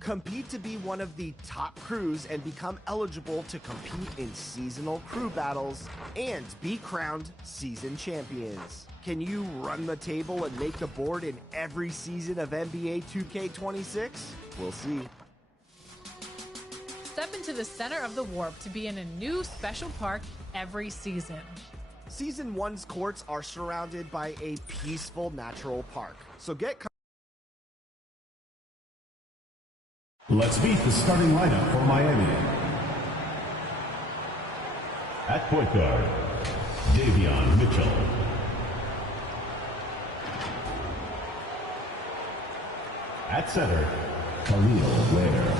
Compete to be one of the top crews and become eligible to compete in seasonal crew battles and be crowned season champions. Can you run the table and make the board in every season of NBA 2K26? We'll see. Step into the center of the warp to be in a new special park every season. Season 1's courts are surrounded by a peaceful natural park, so get Let's meet the starting lineup for Miami. At point guard, Davion Mitchell. At center, Khalil Ware.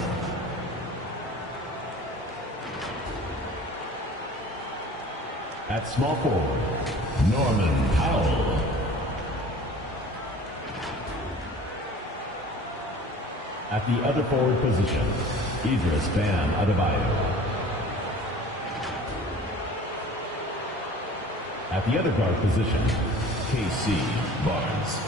At small forward, Norman Powell. At the other forward position, Idris Bam Adebayo. At the other guard position, KC Barnes.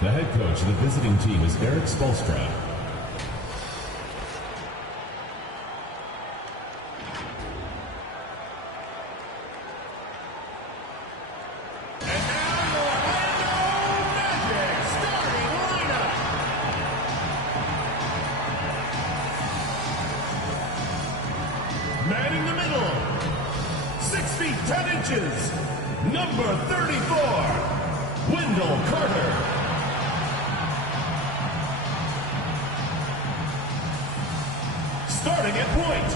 The head coach of the visiting team is Eric Spoelstra. Manning the middle, 6 feet 10 inches, number 34, Wendell Carter. Starting at point.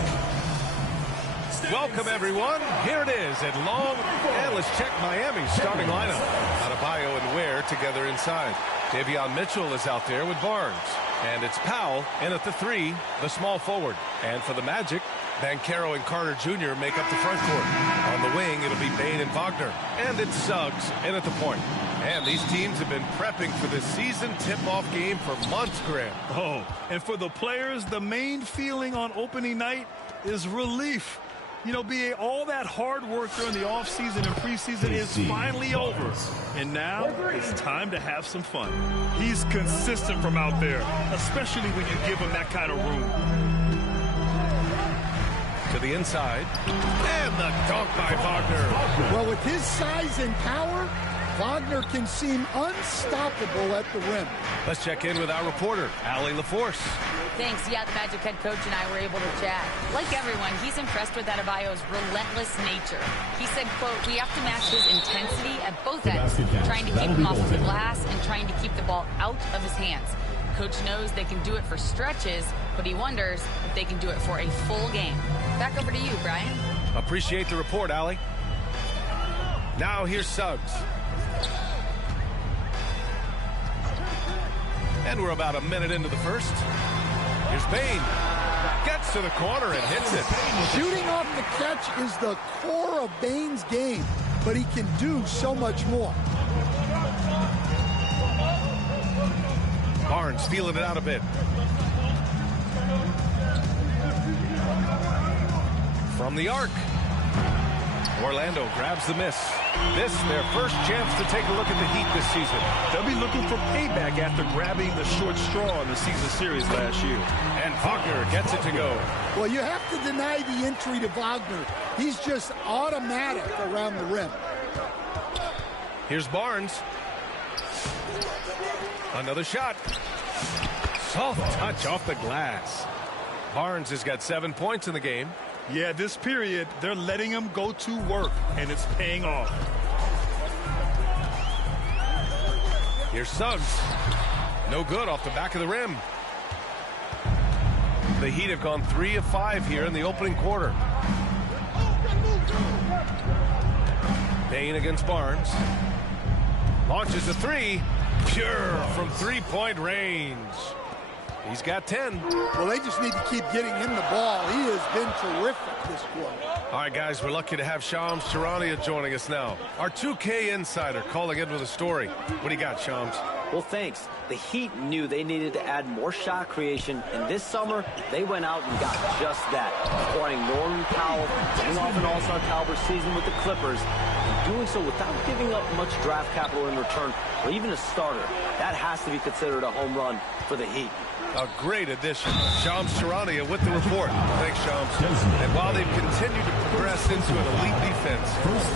Welcome, everyone. Here it is at long. And let's check Miami's starting lineup. Adebayo and Ware together inside. Davion Mitchell is out there with Barnes. And it's Powell in at the 3, the small forward. And for the Magic, Banchero and Carter Jr. make up the front court. On the wing, it'll be Bane and Wagner. And it's Suggs in at the point. And these teams have been prepping for this season tip-off game for months, Graham. Oh, and for the players, the main feeling on opening night is relief. You know, BA, all that hard work during the offseason and preseason is finally over. And now it's time to have some fun. He's consistent from out there, especially when you give him that kind of room. To the inside, and the dunk by Wagner. Well, with his size and power, Wagner can seem unstoppable at the rim. Let's check in with our reporter, Allie LaForce. Thanks. Yeah, the Magic head coach and I were able to chat. Like everyone, he's impressed with Adebayo's relentless nature. He said, quote, we have to match his intensity at both ends, trying to keep him off of the glass and trying to keep the ball out of his hands. Coach knows they can do it for stretches, but he wonders if they can do it for a full game. Back over to you, Brian. Appreciate the report, Allie. Now here's Suggs. And we're about a minute into the first. Here's Bane. Gets to the corner and hits it. Shooting off the catch is the core of Bane's game, but he can do so much more. Barnes feeling it out a bit. From the arc. Orlando grabs the miss. This, their first chance to take a look at the Heat this season. They'll be looking for payback after grabbing the short straw in the season series last year. And Wagner gets it to go. Well, you have to deny the entry to Wagner. He's just automatic around the rim. Here's Barnes. Another shot. Soft touch off the glass. Barnes has got 7 points in the game. Yeah, this period, they're letting him go to work, and it's paying off. Here's Suggs. No good off the back of the rim. The Heat have gone 3 of 5 here in the opening quarter. Bane against Barnes. Launches a 3. Pure from three-point range. He's got 10. Well, they just need to keep getting him the ball. He has been terrific this quarter. All right, guys, we're lucky to have Shams Charania joining us now. Our 2K insider calling in with a story. What do you got, Shams? Well, thanks. The Heat knew they needed to add more shot creation, and this summer, they went out and got just that, acquiring Norman Powell, coming off an all-star caliber season with the Clippers, and doing so without giving up much draft capital in return, or even a starter. That has to be considered a home run for the Heat. A great addition. Shams Charania with the report. Thanks, Shams. And while they've continued to progress into an elite defense,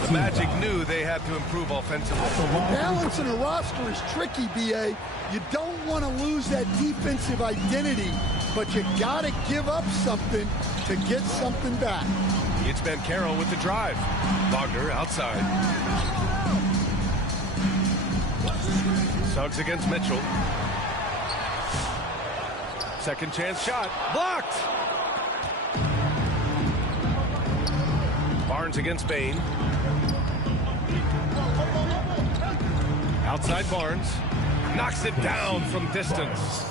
the Magic knew they had to improve offensively. Balancing a roster is tricky, B.A. You don't want to lose that defensive identity, but you got to give up something to get something back. It's Banchero with the drive. Wagner outside. Suggs against Mitchell. Second chance shot. Blocked! Barnes against Bain. Outside Barnes. Knocks it down from distance.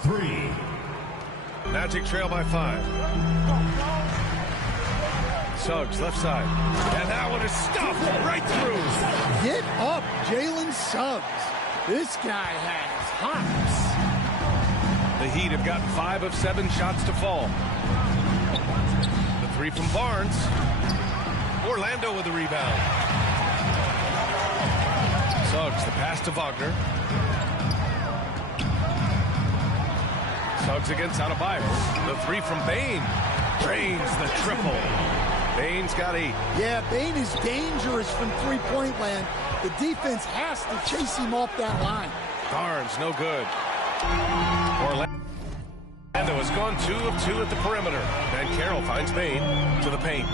3. Magic trail by 5. Suggs left side. And that one is stuffed right through. Get up, Jalen Suggs. This guy has hops. The Heat have gotten 5 of 7 shots to fall. The 3 from Barnes. Orlando with the rebound. Suggs, the pass to Wagner. Suggs against Adebayo. The 3 from Bain. Drains the triple. Bain's got 8. Yeah, Bain is dangerous from three-point land. The defense has to chase him off that line. Barnes, no good. Orlando has gone 2 of 2 at the perimeter. Banchero finds Bain to the paint.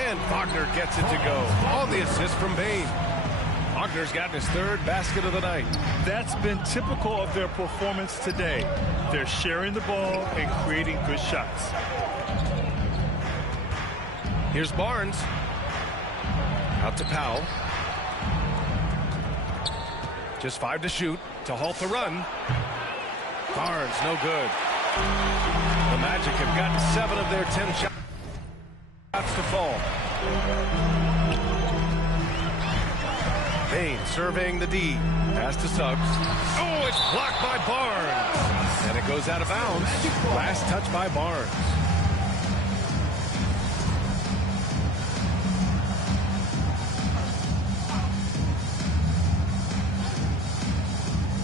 And Wagner gets it to go on the assist from Bain. Wagner's gotten his 3rd basket of the night. That's been typical of their performance today. They're sharing the ball and creating good shots. Here's Barnes. Out to Powell. Just 5 to shoot to halt the run. Barnes, no good. The Magic have gotten 7 of their 10 shots to fall. Bain surveying the D. Pass to Suggs. Oh, it's blocked by Barnes. And it goes out of bounds. Last touch by Barnes.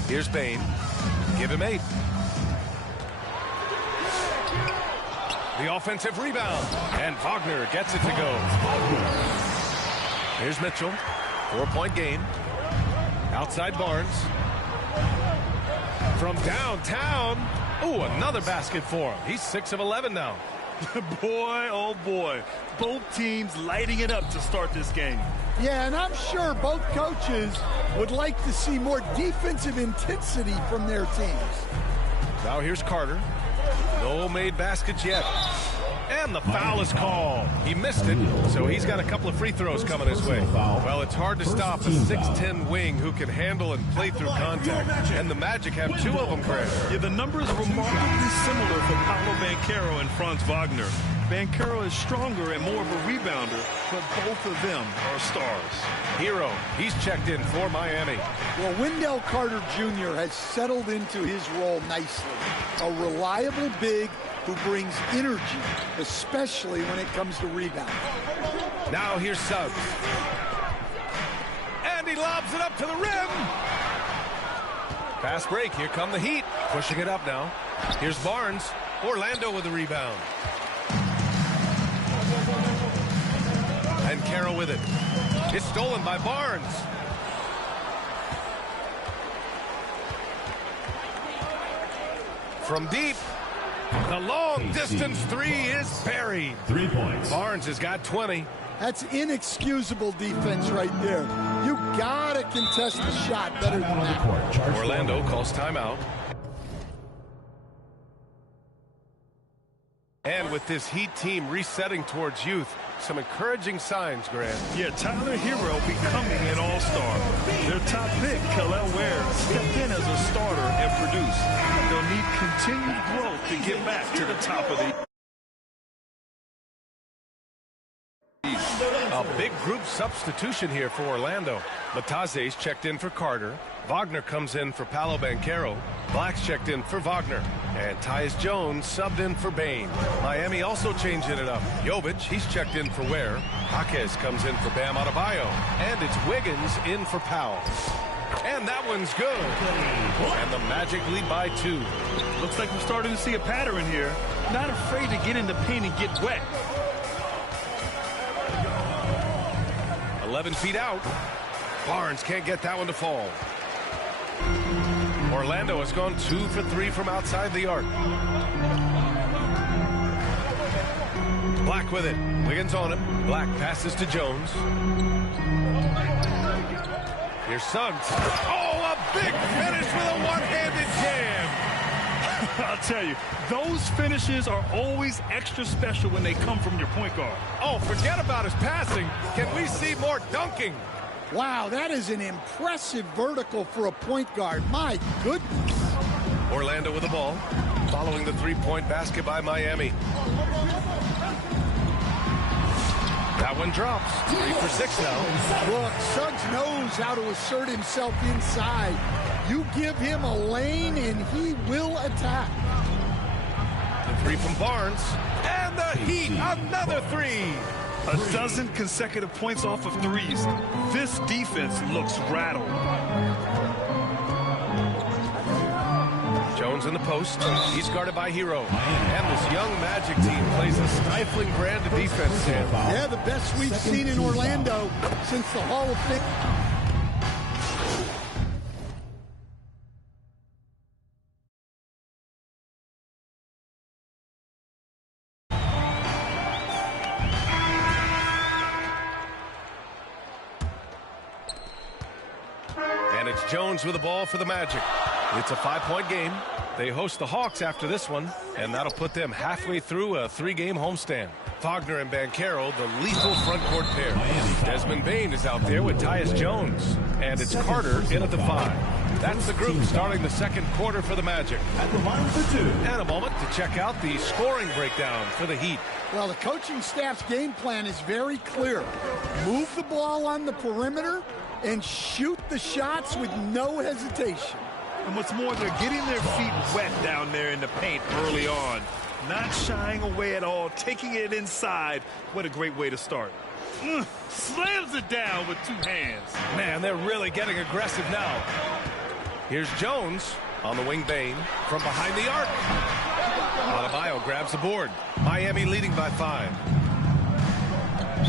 Here's Bain. Give him 8. The offensive rebound. And Wagner gets it to go. Here's Mitchell. 4-point game. Outside Barnes. From downtown. Oh, another basket for him. He's 6 of 11 now. Boy, oh boy. Both teams lighting it up to start this game. Yeah, and I'm sure both coaches would like to see more defensive intensity from their teams. Now here's Carter. No made baskets yet. And the foul is called. He missed it, so he's got a couple of free throws coming his way. Well, it's hard to stop a 6'10 wing who can handle and play through contact. And the Magic have 2 of them, Greg. Yeah, the numbers remarkably similar for Paolo Banchero and Franz Wagner. Banchero is stronger and more of a rebounder, but both of them are stars. Hero, he's checked in for Miami. Well, Wendell Carter Jr. has settled into his role nicely. A reliable big who brings energy, especially when it comes to rebounding. Now here's Suggs. And he lobs it up to the rim. Fast break. Here come the Heat. Pushing it up now. Here's Barnes. Orlando with the rebound. And Carroll with it. It's stolen by Barnes. From deep. The long distance 3 is buried. 3 points. Barnes has got 20. That's inexcusable defense right there. You gotta contest the shot better than that. Orlando calls timeout. And with this Heat team resetting towards youth, some encouraging signs, Grant. Yeah, Tyler Hero becoming an all-star. Their top pick, Kel'el Ware, stepped in as a starter and produced. They'll need continued growth to get back to the top of the... A big group substitution here for Orlando. Bataze's checked in for Carter. Wagner comes in for Paolo Banchero. Black's checked in for Wagner. And Tyus Jones subbed in for Bain. Miami also changing it up. Jovic, he's checked in for Ware. Jaquez comes in for Bam Adebayo. And it's Wiggins in for Powell. And that one's good. And the Magic lead by 2. Looks like we're starting to see a pattern here. Not afraid to get in the paint and get wet. 11 feet out. Barnes can't get that one to fall. Orlando has gone 2 for 3 from outside the arc. Black with it. Wiggins on him. Black passes to Jones. Here's Suggs. Oh, a big finish with a one-handed jam. I'll tell you, those finishes are always extra special when they come from your point guard. Oh, forget about his passing. Can we see more dunking? Wow, that is an impressive vertical for a point guard. My goodness. Orlando with the ball, following the three-point basket by Miami. That one drops. 3 for 6 now. Look, Suggs knows how to assert himself inside. You give him a lane, and he will attack. The 3 from Barnes. And the Heat, another 3. A dozen consecutive points off of threes. This defense looks rattled. Jones in the post. He's guarded by Hero. And this young Magic team plays a stifling brand of defense, Sam. Yeah, the best we've seen in Orlando since the Hall of Fame. And it's Jones with the ball for the Magic. It's a 5-point game. They host the Hawks after this one, and that'll put them halfway through a 3-game homestand. Wagner and Banchero, the lethal front court pair. Desmond Bain is out there with Tyus Jones, and it's Carter in at the 5. That's the group starting the second quarter for the Magic. At the line for 2. And a moment to check out the scoring breakdown for the Heat. Well, the coaching staff's game plan is very clear. Move the ball on the perimeter and shoot the shots with no hesitation. And what's more, they're getting their feet wet down there in the paint early on. Not shying away at all, taking it inside. What a great way to start. Slams it down with 2 hands. Man, they're really getting aggressive now. Here's Jones on the wing. Bain from behind the arc. Adebayo grabs the board. Miami leading by 5.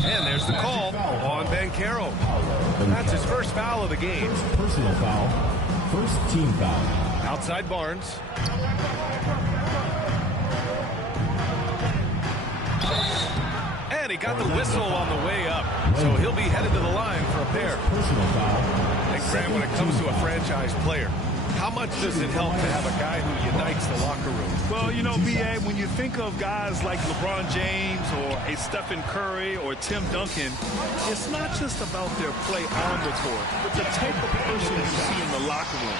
And there's the call on Banchero. That's his first foul of the game. Personal foul. First team foul. Outside Barnes. And he got the whistle on the way up. So he'll be headed to the line for a pair. Personal foul. And Graham, when it comes to a franchise player, how much does it help to have a guy who unites the locker room? Well, you know, B.A., when you think of guys like LeBron James or a Stephen Curry or Tim Duncan, it's not just about their play on the court, but the type of person you see in the locker room.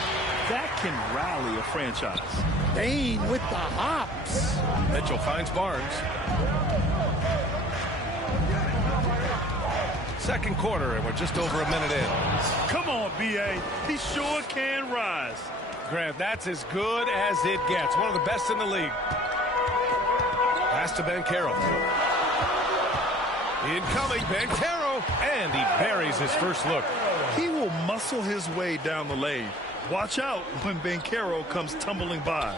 That can rally a franchise. Bain with the hops. Mitchell finds Barnes. Second quarter, and we're just over a minute in. Come on, B.A. He sure can rise. Grant, that's as good as it gets. One of the best in the league. Pass to Banchero. Incoming, Banchero, and he buries his first look. He will muscle his way down the lane. Watch out when Banchero comes tumbling by.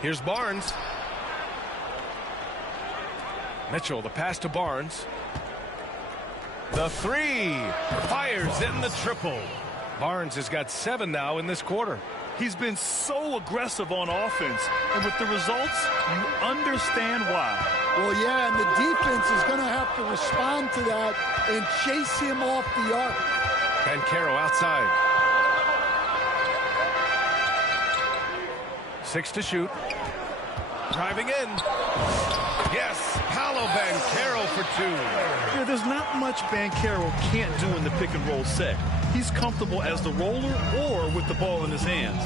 Here's Barnes. Mitchell, the pass to Barnes. The 3 fires in the triple. Barnes has got 7 now in this quarter. He's been so aggressive on offense, and with the results, you understand why. Well, yeah, and the defense is going to have to respond to that and chase him off the arc. Banchero outside. 6 to shoot. Driving in. Yes, Paolo Banchero for 2. Yeah, there's not much Banchero can't do in the pick and roll set. He's comfortable as the roller or with the ball in his hands.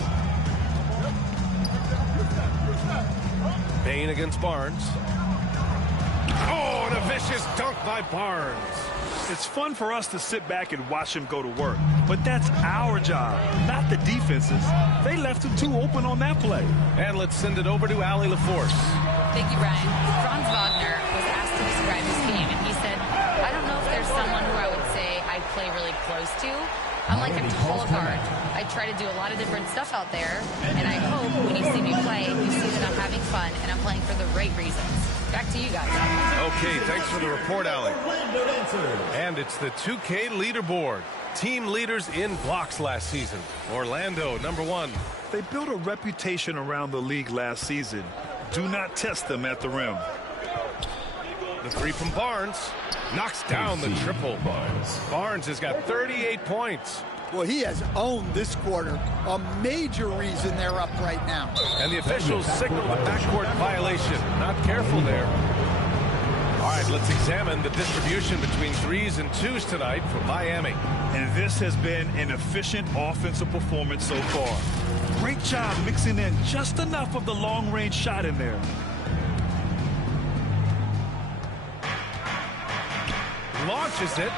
Bain against Barnes. Oh, and a vicious dunk by Barnes. It's fun for us to sit back and watch him go to work, but that's our job, not the defense's. They left him too open on that play. And let's send it over to Allie LaForce. Thank you, Brian. Franz Wagner was asked to describe his game, and he said, I don't know if there's someone who I would say I play really close to. I'm like a tall guard. I try to do a lot of different stuff out there, and I hope when you see me play, you see that I'm having fun and I'm playing for the right reasons. Back to you guys. Okay, thanks for the report, Allie. And it's the 2K leaderboard. Team leaders in blocks last season. Orlando, #1. They built a reputation around the league last season. Do not test them at the rim. The three from Barnes knocks down the triple. Barnes has got 38 points. Well, he has owned this quarter. A major reason they're up right now. And the officials signal the backcourt violation. Not careful there. All right, let's examine the distribution between threes and twos tonight for Miami. And this has been an efficient offensive performance so far. Great job mixing in just enough of the long-range shot in there. Launches it.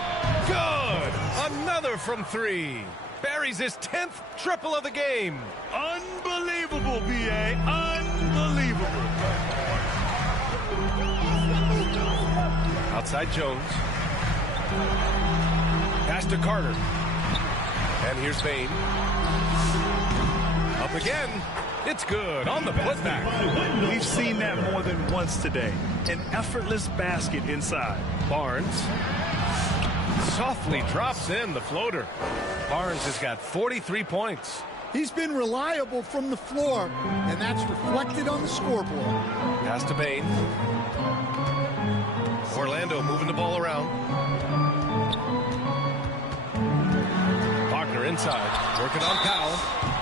Good. Another from three. Buries his 10th triple of the game. Unbelievable, B.A. Unbelievable. Outside Jones. Pass to Carter. And here's Bain. Up again. It's good on the putback. We've seen that more than once today. An effortless basket inside. Barnes softly drops in the floater. Barnes has got 43 points. He's been reliable from the floor, and that's reflected on the scoreboard. Pass to Bain. Orlando moving the ball around. Wagner inside, working on Powell.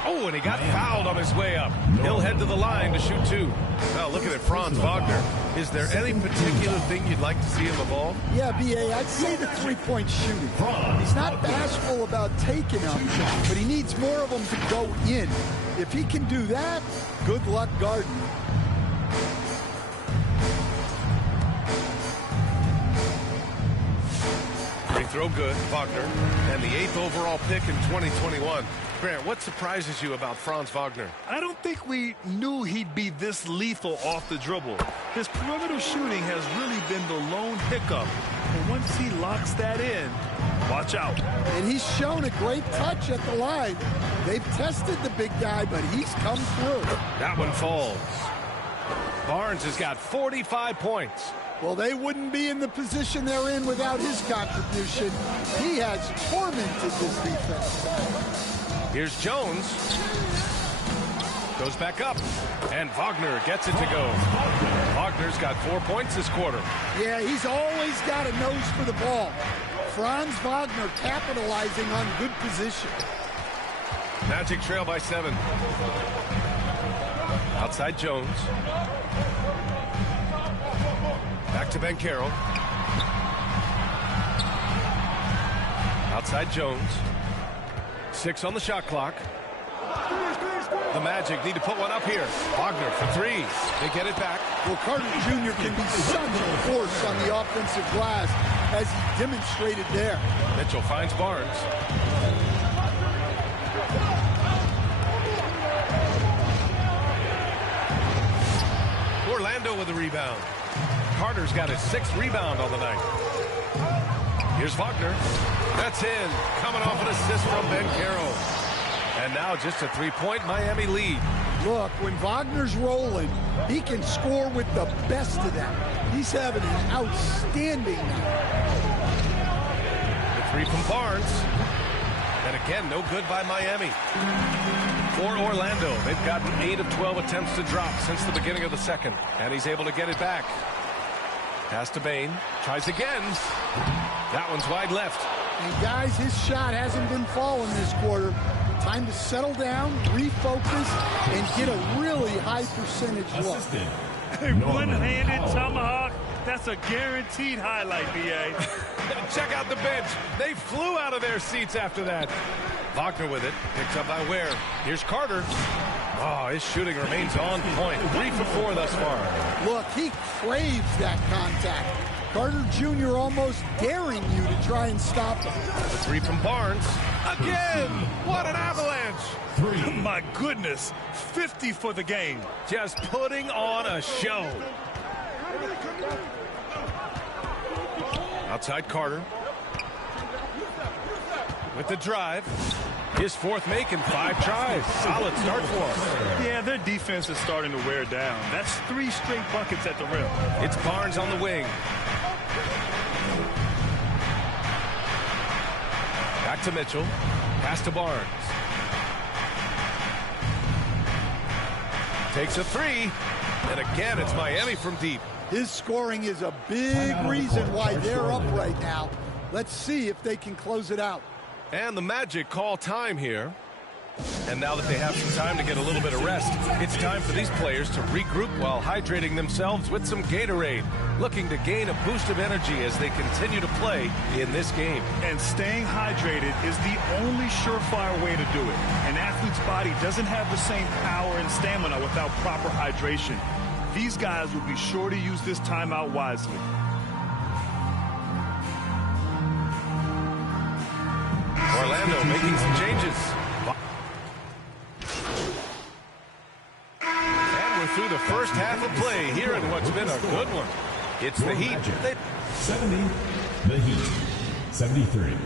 Oh, and he got fouled on his way up. He'll head to the line to shoot two. Now looking at Franz Wagner. Is there any particular thing you'd like to see him evolve? Yeah, B.A., I'd say the three-point shooting. He's not bashful about taking them, but he needs more of them to go in. If he can do that, good luck guarding. Free throw good, Wagner. And the 8th overall pick in 2021. Grant, what surprises you about Franz Wagner? I don't think we knew he'd be this lethal off the dribble. His perimeter shooting has really been the lone hiccup. And once he locks that in, watch out. And he's shown a great touch at the line. They've tested the big guy, but he's come through. That one falls. Barnes has got 45 points. Well, they wouldn't be in the position they're in without his contribution. He has tormented this defense. Here's Jones. Goes back up. And Wagner gets it to go. Wagner's got 4 points this quarter. Yeah, he's always got a nose for the ball. Franz Wagner capitalizing on good position. Magic trail by 7. Outside Jones. Back to Ben Carroll. Outside Jones. 6 on the shot clock. The Magic need to put one up here. Wagner for 3. They get it back. Well, Carter Jr. can be such a force on the offensive glass as he demonstrated there. Mitchell finds Barnes. Orlando with a rebound. Carter's got his 6th rebound on the night. Here's Wagner. That's in. Coming off an assist from Ben Carroll. And now just a 3-point Miami lead. Look, when Wagner's rolling, he can score with the best of them. He's having an outstanding night. The 3 from Barnes. And again, no good by Miami. For Orlando, they've gotten 8 of 12 attempts to drop since the beginning of the second. And he's able to get it back. Pass to Bain. Tries again. That one's wide left. And guys, his shot hasn't been falling this quarter. Time to settle down, refocus, and get a really high percentage look. A one-handed tomahawk. That's a guaranteed highlight, B.A. Check out the bench. They flew out of their seats after that. Wagner with it. Picked up by Ware. Here's Carter. Oh, his shooting remains on point. 3 for 4 thus far. Look, he craves that contact. Carter Jr. almost daring you to try and stop him. The 3 from Barnes. Again! What an avalanche! 3. My goodness, 50 for the game. Just putting on a show. Outside Carter. With the drive. His 4th make in 5 tries. Solid start for him. Yeah, their defense is starting to wear down. That's 3 straight buckets at the rim. It's Barnes on the wing. Back to Mitchell. Pass to Barnes. Takes a 3. And again, it's Miami from deep. His scoring is a big reason why they're up right now. Let's see if they can close it out. And the Magic call time here. And now that they have some time to get a little bit of rest, it's time for these players to regroup while hydrating themselves with some Gatorade, looking to gain a boost of energy as they continue to play in this game. And staying hydrated is the only surefire way to do it. An athlete's body doesn't have the same power and stamina without proper hydration. These guys will be sure to use this timeout wisely. Orlando making some changes. And we're through the first half of play here in what's been a good one. It's the Heat. 70. The Heat. 73.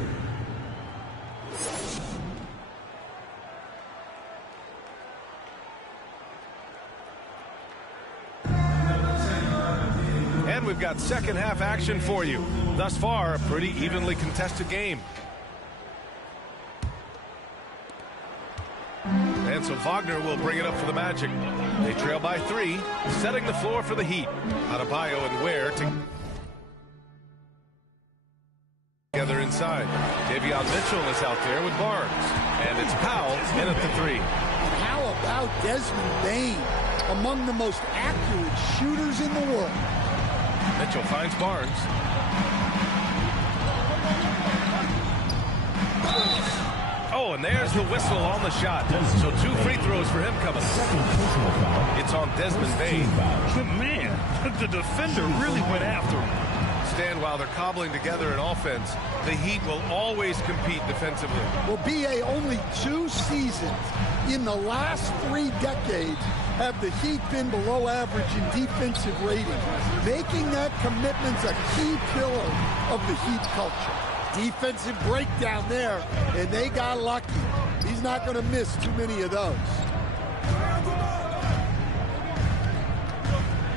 And we've got second half action for you. Thus far, a pretty evenly contested game. And so Wagner will bring it up for the Magic. They trail by 3, setting the floor for the Heat. Adebayo and Ware together inside. Davion Mitchell is out there with Barnes. And it's Powell in at the 3. And how about Desmond Bain, among the most accurate shooters in the world? Mitchell finds Barnes. Oh, and there's the whistle on the shot. So 2 free throws for him coming. It's on Desmond Bain. Man, the defender really went after him. Stan, while they're cobbling together an offense, the Heat will always compete defensively. Well, B.A., only 2 seasons in the last 3 decades have the Heat been below average in defensive rating, making that commitment's a key pillar of the Heat culture. Defensive breakdown there, and they got lucky. He's not going to miss too many of those.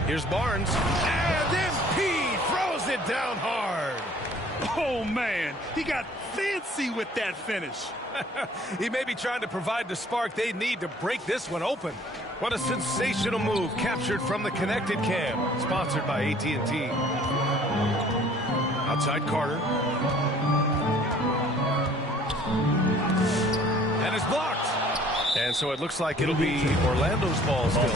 Here's Barnes, and MP throws it down hard. Oh, man, he got fancy with that finish. He may be trying to provide the spark they need to break this one open. What a sensational move captured from the connected cam, sponsored by AT&T. Outside Carter. And it's blocked. And so it looks like it'll be Orlando's ball still.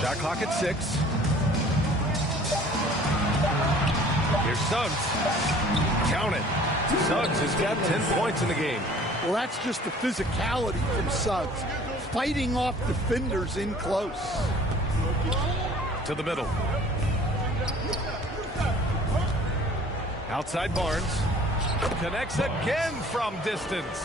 Shot clock at 6. Here's Suggs. Count it. Suggs has got 10 points in the game. Well, that's just the physicality from Suggs, fighting off defenders in close. To the middle. Outside Barnes. Connects again from distance.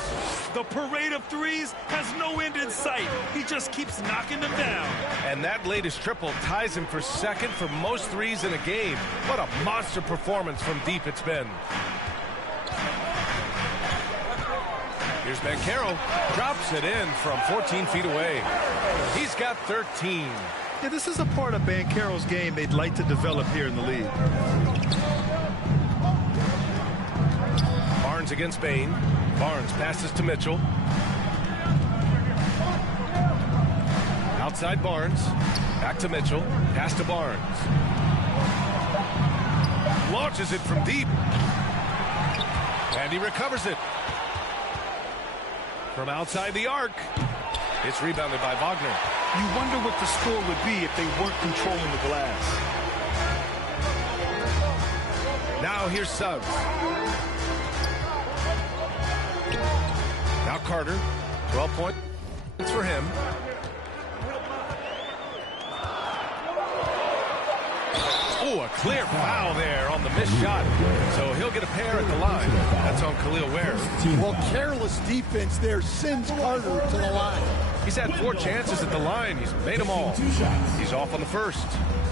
The parade of threes has no end in sight. He just keeps knocking them down. And that latest triple ties him for second for most threes in a game. What a monster performance from deep it's been. Here's Banchero. Drops it in from 14 feet away. He's got 13. Yeah, this is a part of Banchero's game they'd like to develop here in the league. Barnes against Bain. Barnes passes to Mitchell. Outside Barnes. Back to Mitchell. Pass to Barnes. Launches it from deep. And he recovers it. From outside the arc. It's rebounded by Wagner. You wonder what the score would be if they weren't controlling the glass. Now here's Suggs. Now Carter. 12 points for him. Oh, a clear foul there on the missed shot. So he'll get a pair at the line. That's on Khalil Ware. Well, careless defense there sends Carter to the line. He's had 4 chances at the line. He's made them all. He's off on the first.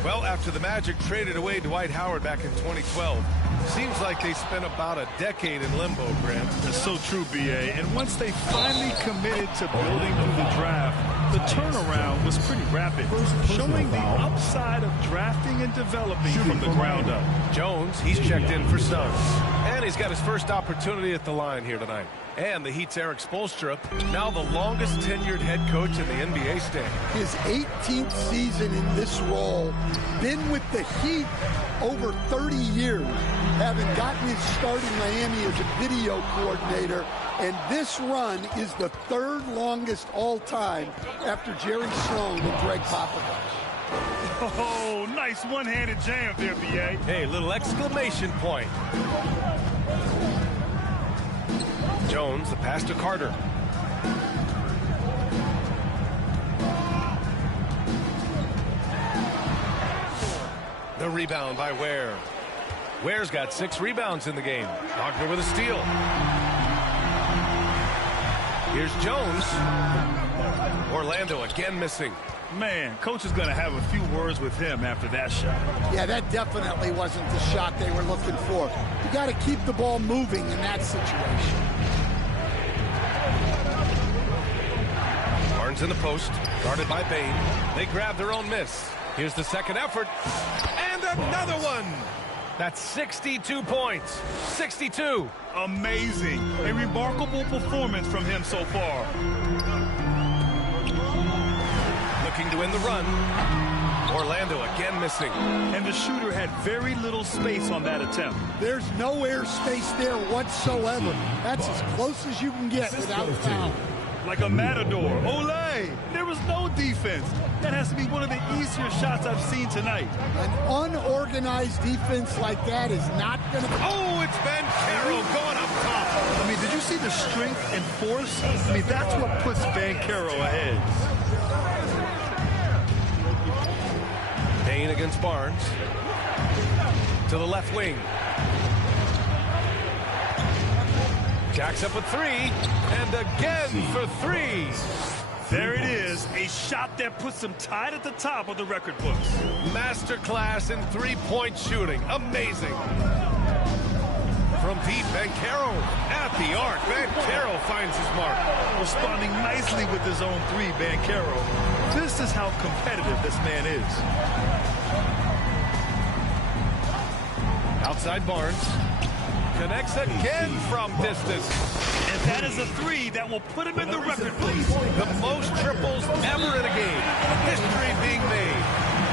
Well, after the Magic traded away Dwight Howard back in 2012, seems like they spent about a decade in limbo, Grant. That's so true, B.A. And once they finally committed to building through the draft, the turnaround was pretty rapid, showing the upside of drafting and developing from the ground up. Jones, he's checked in for Suggs. And he's got his first opportunity at the line here tonight. And the Heat's Eric Spoelstra, now the longest tenured head coach in the NBA stand. His 18th season in this role, been with the Heat over 30 years, having gotten his start in Miami as a video coordinator, and this run is the 3rd longest all-time after Jerry Sloan and Greg Popovich. Oh, nice one-handed jam there, B.A. Hey, little exclamation point. Jones, the pass to Carter. The rebound by Ware. Ware's got 6 rebounds in the game. Wagner with a steal. Here's Jones. Orlando again missing. Man, coach is going to have a few words with him after that shot. Yeah, that definitely wasn't the shot they were looking for. You got to keep the ball moving in that situation. Barnes in the post, guarded by Bain. They grab their own miss. Here's the second effort. And another one. That's 62 points. 62. Amazing. A remarkable performance from him so far. Looking to win the run. Orlando again missing. And the shooter had very little space on that attempt. There's no air space there whatsoever. That's as close as you can get without a foul. Like a matador. Olé! There was no defense. That has to be one of the easier shots I've seen tonight. An unorganized defense like that is not going to... Oh, it's Banchero going up top. I mean, did you see the strength and force? I mean, that's what puts Banchero ahead. Bain against Barnes. To the left wing. Jacks up with 3, and again for 3. There it is, a shot that puts him tied at the top of the record books. Masterclass in 3-point shooting. Amazing. From deep, Banchero at the arc. Banchero finds his mark. Responding nicely with his own 3, Banchero. This is how competitive this man is. Outside Barnes. Connects again from distance. And that is a 3 that will put him in the record books. The most triples ever in a game. History being made.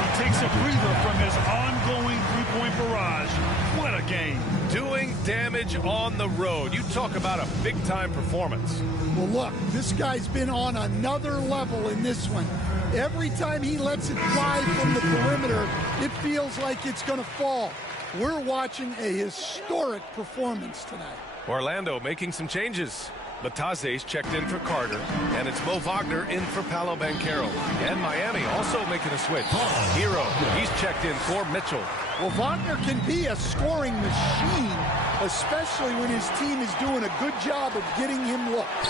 He takes a breather from his ongoing 3-point barrage. What a game. Doing damage on the road. You talk about a big-time performance. Well, look, this guy's been on another level in this one. Every time he lets it fly from the perimeter, it feels like it's going to fall. We're watching a historic performance tonight. Orlando making some changes. Bataze's checked in for Carter, and it's Mo Wagner in for Paolo Banchero. And Miami also making a switch. Hero, he's checked in for Mitchell. Well, Wagner can be a scoring machine, especially when his team is doing a good job of getting him looks.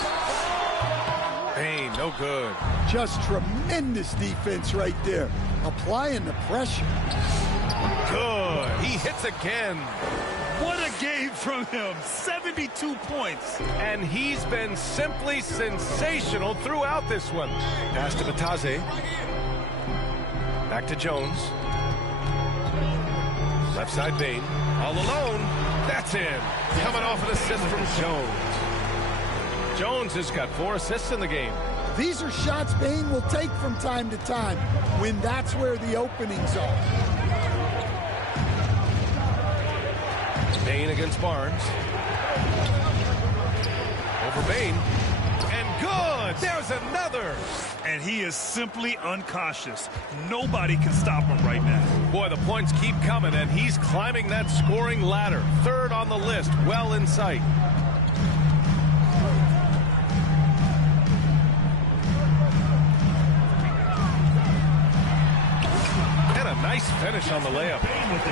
Bain, no good. Just tremendous defense right there, applying the pressure. Good. He hits again. What a game from him. 72 points. And he's been simply sensational throughout this one. Pass to Bataze. Back to Jones. Left side Bain. All alone. That's in. Coming off an assist from Jones. Jones has got 4 assists in the game. These are shots Bain will take from time to time when that's where the openings are. Bain against Barnes. Over Bain. And Good. There's another. And he is simply uncautious. Nobody can stop him right now. Boy, the points keep coming, and he's climbing that scoring ladder. Third on the list, well in sight. And a nice finish on the layup.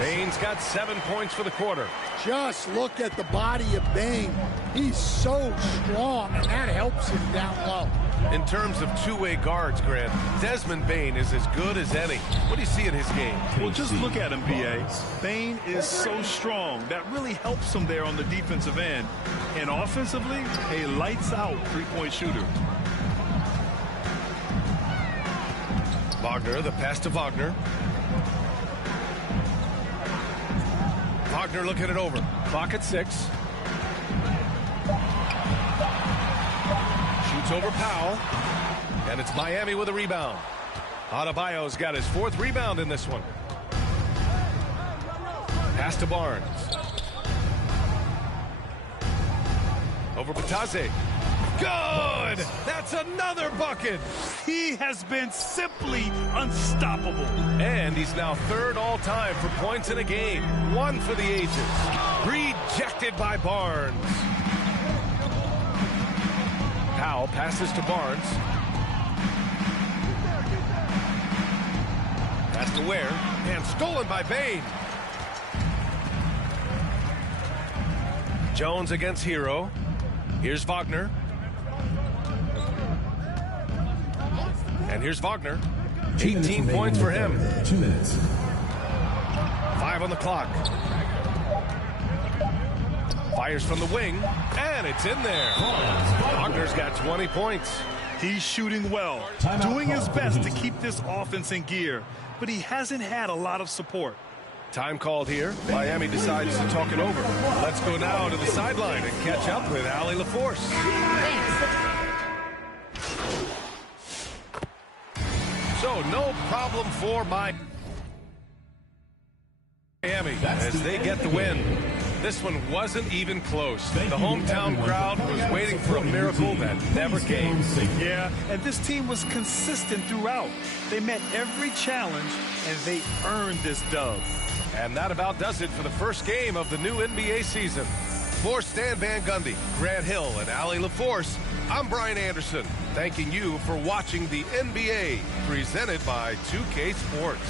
Bane's got 7 points for the quarter. Just look at the body of Bane. He's so strong, and that helps him down low. In terms of two-way guards, Grant, Desmond Bane is as good as any. What do you see in his game? Well, just look at him, B.A. Bane is so strong. That really helps him there on the defensive end. And offensively, a lights-out three-point shooter. Wagner, the pass to Wagner. Wagner looking it over. Clock at 6. Shoots over Powell. And it's Miami with a rebound. Adebayo's got his 4th rebound in this one. Pass to Barnes. Over Batase. Good! That's another bucket! He has been simply unstoppable. And he's now 3rd all-time for points in a game. 1 for the ages. Rejected by Barnes. Powell passes to Barnes. Pass to Ware. And stolen by Bane. Jones against Hero. Here's Wagner. And here's Wagner. 18 points for him. 2 minutes. 5 on the clock. Fires from the wing, and it's in there. Wagner's got 20 points. He's shooting well, doing his best to keep this offense in gear, but he hasn't had a lot of support. Time called here. Miami decides to talk it over. Let's go now to the sideline and catch up with Allie LaForce. So no problem for Miami as they get the win. This one wasn't even close. The hometown crowd was waiting for a miracle that never came. Yeah, and this team was consistent throughout. They met every challenge, and they earned this dub. And that about does it for the first game of the new NBA season. For Stan Van Gundy, Grant Hill, and Allie LaForce, I'm Brian Anderson, thanking you for watching the NBA, presented by 2K Sports.